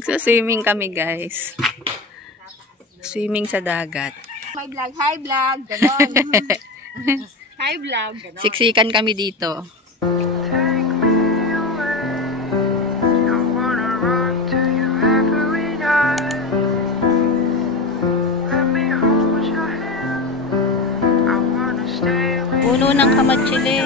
Magsuswimming kami, guys. Swimming sa dagat. May vlog, hi vlog, ganon. Hi vlog, ganon. Siksikan kami dito. Puno ng kamatsili.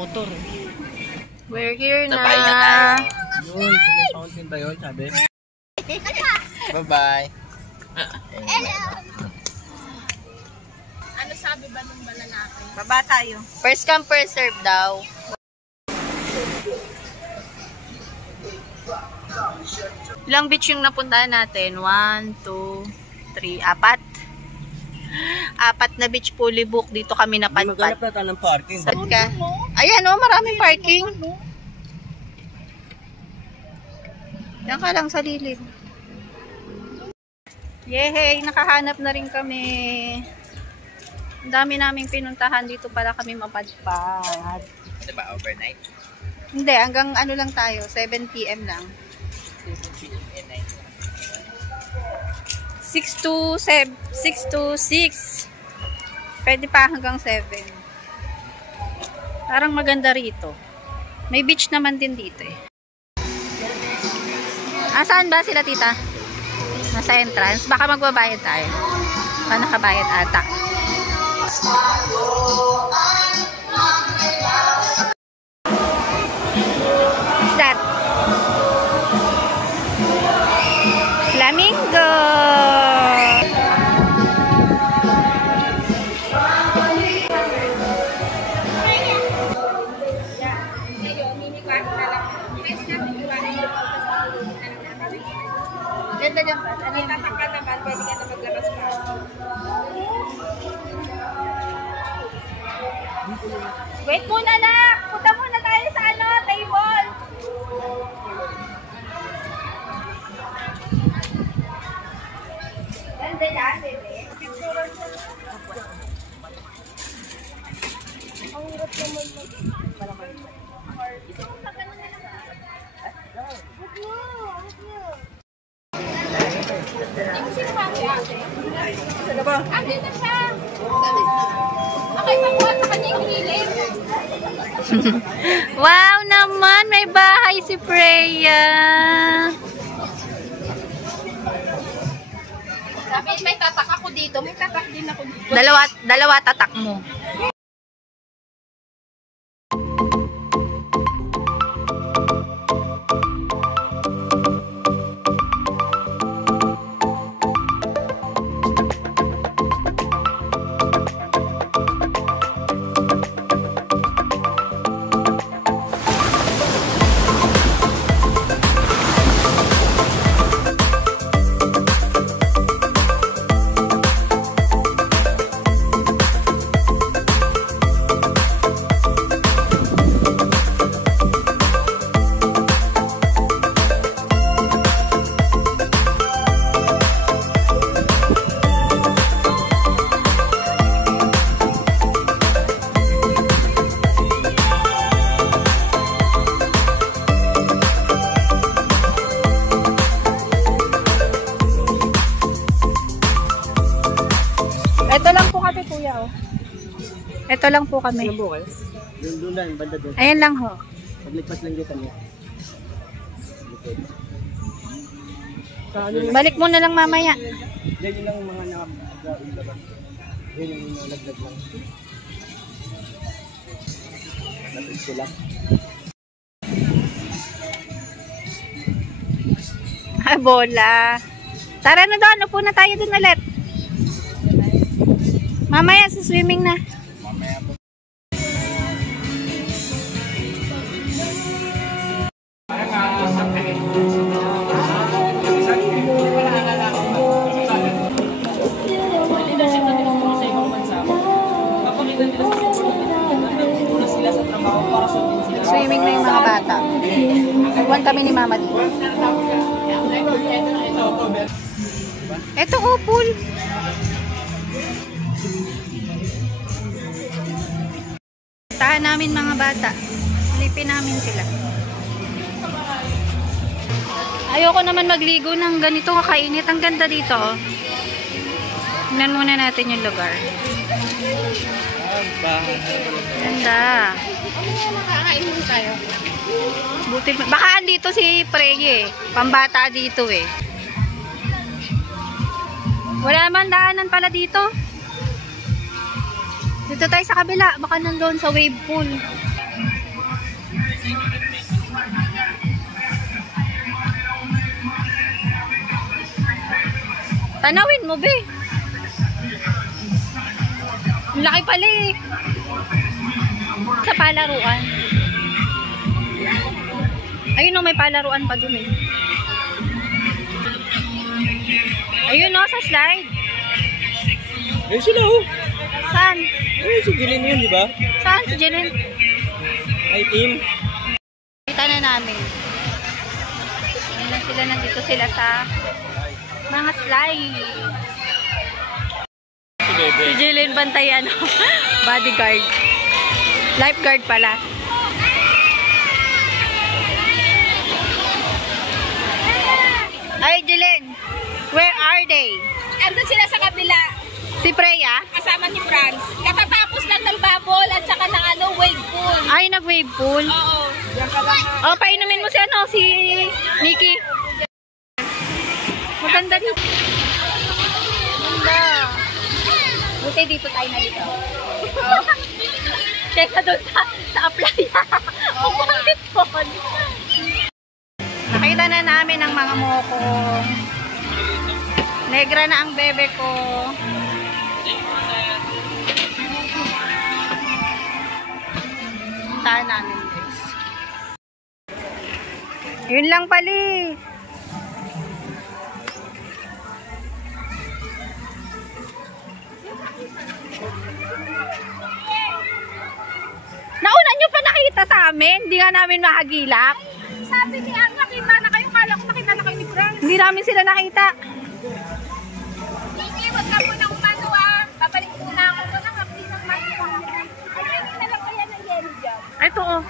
Motor. We're here na. Sabay na tayo. Yun, may fountain ba yun, sabi? Bye-bye. Ano sabi ba nung balalaki? Baba tayo. First come, first serve daw. Ilang beach yung napuntahan natin? 1, 2, 3, 4. 4 na beach fully book. Dito kami napadpad. Maghanap na tayo ng parking. Saan ka? Ayan o, maraming parking. Yan ka lang sa lilim. Yehey, nakahanap na rin kami. Ang dami naming pinuntahan. Dito pala kami mapadpad. Diba overnight? Hindi, hanggang ano lang tayo, 7 PM lang. 6 to 6. Pwede pa hanggang 7. Parang maganda rito. May beach naman din dito eh. Saan ba sila, tita? Nasa entrance. Baka magbabayad tayo. Nakabayad ata. What's that? Flamingo! Ganda dyan pa. Ano yung tatak ka naman? Pwede ka na maglabas pa. Wait muna na! Punta muna tayo sa ano, table! Ganda yan, bebe. Ang hirap naman mag-malaman. Isang magkano na lang. Huwag mo! Sino ba ako ate? Ano ba? Ate na siya! Okay, makuha sa kanya yung hiling. Wow naman! May bahay si Freya! Dapat may tatak ako dito. May tatak din ako dito. Dalawa tatak mo. Ito lang po kami, kuya, oh. Ito lang po kami. Ano po kayo? Doon lang, banda doon. Ayan lang, ho. Paglipas lang dito niya. Balik mo na lang mamaya. Diyan yun lang yung mga nakapaglaban. Diyan yung nalagdag lang. Napis ko lang. Bola. Tara na doon. Upo na tayo doon ulit. Mamaya sa swimming na. Mamaya po. Swimming na yung mga bata. Nagwan kami ni mama dito. Ito, oh, pool. namin mga bata. Silipin namin sila. Ayoko naman magligo ng ganito kakainit. Ang ganda dito. Oh. Tingnan muna natin yung lugar. Ganda. Makakain mo tayo. Buti, baka andito si Prey eh. Pambata dito eh. Wala man daanan pala dito. Dito tayo sa kabila. Baka nandun sa wave pool. Tanawin mo, be. Ang laki pala eh. Sa palaruan. Ayun o, may palaruan pa dun eh. Ayun o, sa slide. Ayun sila oh. Saan? Ayun si Gilin yun, di ba? Saan si Jeline? Ay, team. Kita na namin. Ayun sila, nandito sila sa mga slide. Si Jeline bantay ano, bodyguard. Lifeguard pala. Ay, Jeline, where are they? Andun sila sa kabila. Si Freya? Kasama ni Franz. Katatapos lang ng bubble at saka ng ano, wave pool. Ay, nag-wave pool. Oo. Oh, painumin mo si ano, si Nikki. Maganda dito. Ganda. Buti dito tayo nalito. Kesa doon sa playa. Ang pangit doon. Nakita na namin ang mga mokong. Negra na ang bebe ko. Puntahan namin guys. Yun lang pali. Nauna nyo pa nakita sa amin. Hindi nga namin mahagilap. Sabi ni Ann, nakita na kayo. Kala ko nakita na kayo ni Franz. Hindi namin sila nakita. Hindi, wag ka muna umano ah. Babalik muna ako doon ang hapdi ng manuwa. Ay, hindi na lang kaya ng yellow dyan. Ito oh.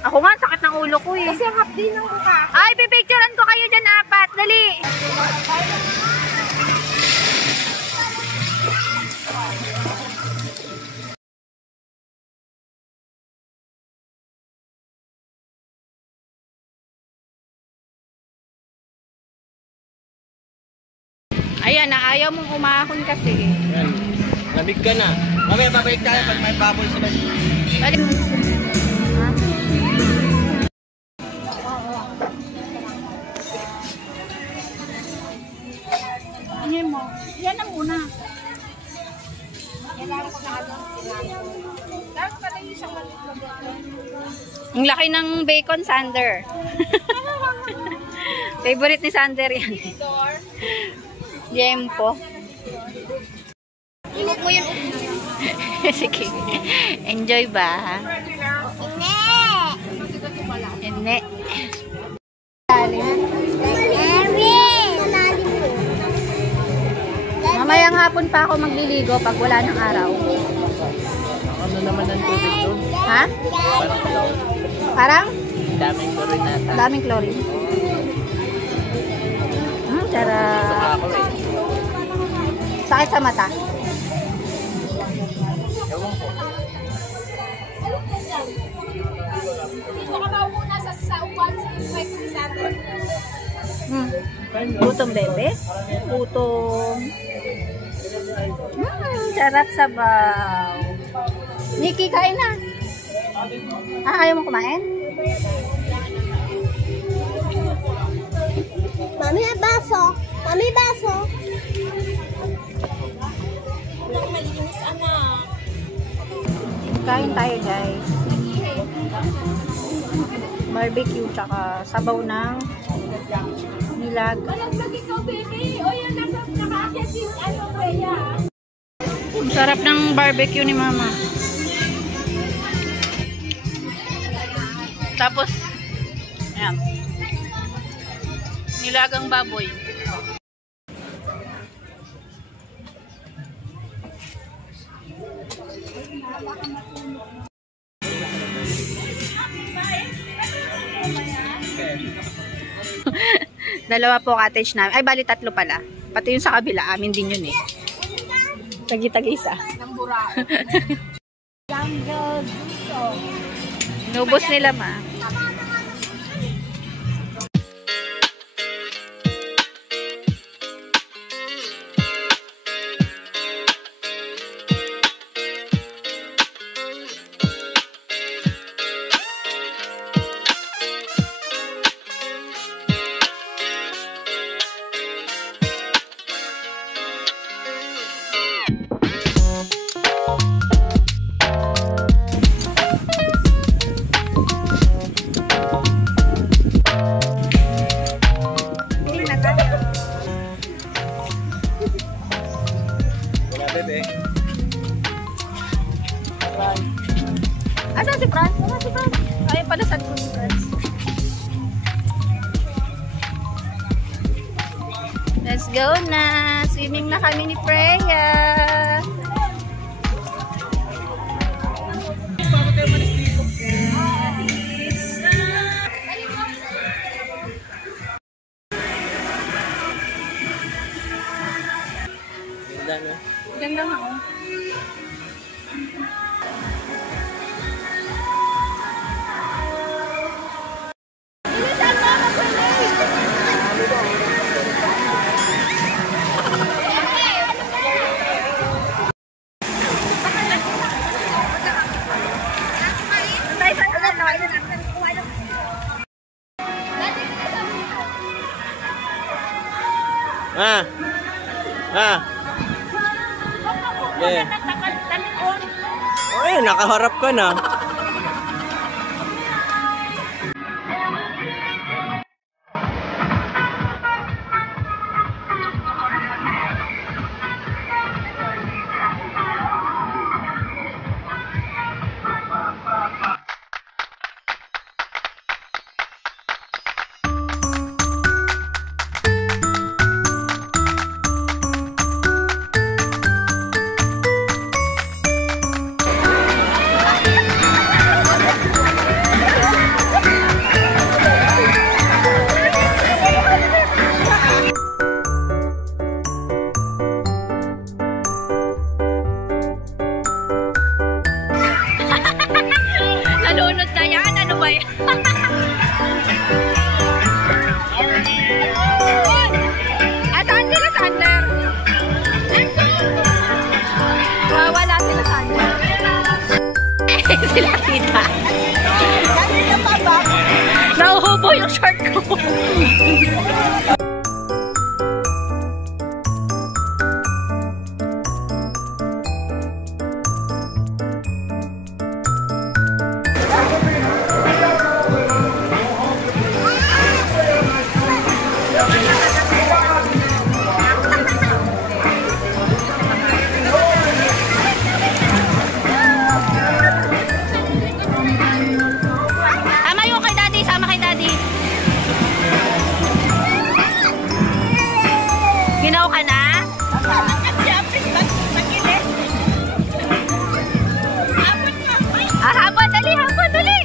Ako nga, sakit ng ulo ko eh. Kasi ang hapdi ng mukha. Ay, pipicturean ko kayo dyan apat. Dali. Ayan, ayaw mong umahon kasi. Yan. Lamig ka na. Mamaya babalik tayo pag may baboy sila. Balik. Ano mo? Yan ang una. Kailangan ko na ano. Dapat pala yung isang maliit na bacon. Ang laki ng bacon sander. Favorite ni Sander yan. Jempo. Huwag mo yan ubusin. Sige. Enjoy ba? Ine. Mamayang hapon pa ako magliligo pag wala ng araw. Ano naman ang tubig doon? Ha? Parang? Daming chlorine nata. Daming chlorine. Sarap. Ako eh. Sakit sa mata. Ewan ko. Dito ka ba muna sa upan sa pwede ni Sander? Gutom, bebe. Gutom. Sarap sabaw. Nikki, kain na. Ah, ayaw mo kumain? Mami, baso. Mami, baso. Walang malinis, anak. Kain tayo, guys. Barbecue, tsaka sabaw ng nilag. Nalaglag ikaw, baby. O yan, nakakasya si ano, Freya. Ang sarap ng barbecue ni Mama. Tapos, ayan. Nilagang baboy. Dalawa po cottage namin. Ay, bali tatlo pala. Pati yung sa kabila, amin din yun eh. Tagi-tagi isa. Ng bura. Jungle Duso. Inubos nila ma. Asa si Franz? Wala si Franz. Ay, pala sa si Franz. Let's go na. Swimming na kami ni Freya. Ganda nga oh. Yeah. Ay, nakaharap ka na. Nalunod na yan. Ano ba yan? Saan sila, Sandler? Wala sila, Sandler. Sila kita. Nauhubo yung short ko. Ginaw ka na? Haba, dali, haba, dali!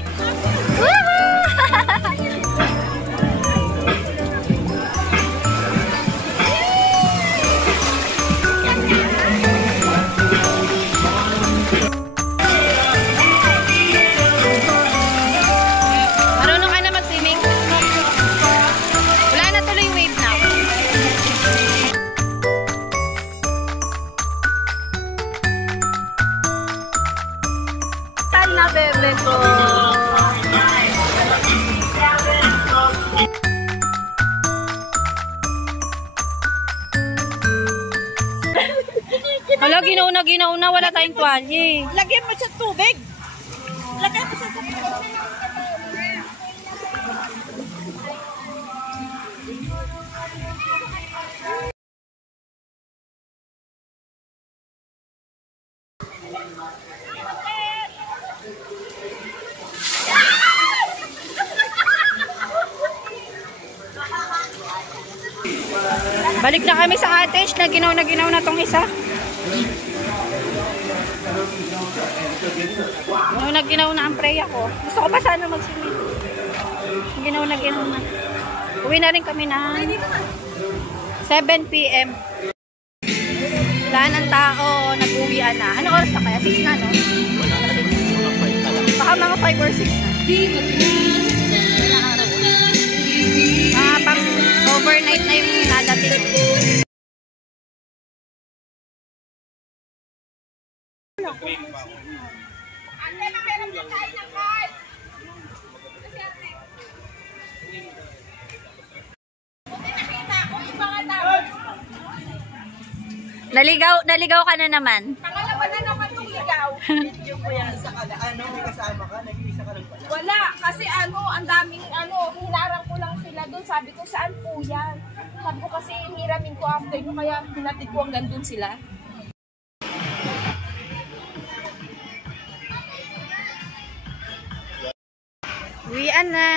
Marunong ka na mag-swimming? Wala na tuloy wave na. Na bebe ko. Wala, ginauna, wala tayong tuwalye. Lagyan mo sa tubig. Lagyan mo sa tubig. Balik na kami sa cottage na ginaw na tong isa. Ginaw na ang Freya ko. Gusto ko pa sana mag-swimming. Ginaw na. Uwi na rin kami na 7 p.m. Wala ng tao, nag-uwian na. Ano oras na kaya? 6 na, no? Baka mga 5 or 6 na. Pang overnight na yung nadating. Ate, makiram na tayo ng card. Buti nakita ko yung mga tao. Naligaw ka na naman. Pangalawa na naman itong ligaw. Yung po yan sa may kasama ka, nag-iisa ka lang pala. Wala, kasi ang daming hinarang ko lang sila doon. Sabi ko, saan po yan? Sabi ko kasi hiramin ko after nyo, kaya hinatid ko hanggang doon sila. Uwian na.